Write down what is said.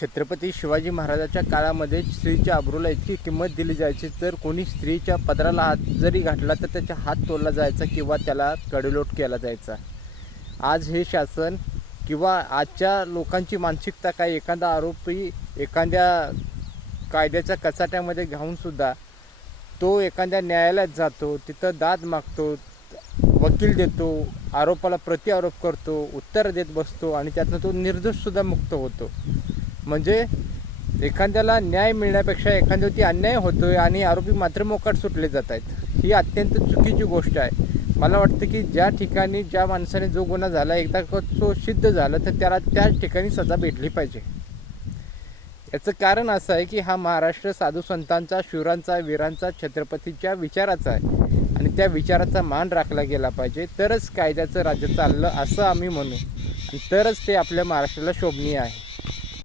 छत्रपती शिवाजी महाराजाच्या काळामध्ये स्त्रीच्या अब्रूला इतकी किंमत दिली जायची, तर कोणी स्त्रीच्या पदराला हात जरी घातला तर त्याचा हात तोडला जायचा किंवा त्याला कडेलोट केला जायचा. आज हे शासन किंवा आजच्या लोकांची मानसिकता काय, एखादा आरोपी एखाद्या कायद्याच्या कचाट्यामध्ये घाऊनसुद्धा तो एखाद्या न्यायालयात जातो, तिथं दाद मागतो, वकील देतो, आरोपाला प्रतिआरोप करतो, उत्तर देत बसतो आणि त्यातनं तो निर्दोषसुद्धा मुक्त होतो. म्हणजे एखाद्याला न्याय मिळण्यापेक्षा एखाद्यावरती अन्याय होतो आहे आणि आरोपी मात्र मोकाट सुटले जात आहेत. ही अत्यंत चुकीची गोष्ट आहे. मला वाटतं की ज्या ठिकाणी ज्या माणसाने जो गुन्हा झाला एकदा तो सिद्ध झाला तर त्याला त्याच ठिकाणी सजा भेटली पाहिजे. याचं कारण असं आहे की हा महाराष्ट्र साधू संतांचा, शूरांचा, वीरांचा, छत्रपतीच्या विचाराचा आहे आणि त्या विचाराचा मान राखला गेला पाहिजे. तरच कायद्याचं राज्य चाललं असं आम्ही म्हणू आणि तरच ते आपल्या महाराष्ट्राला शोभनीय आहे.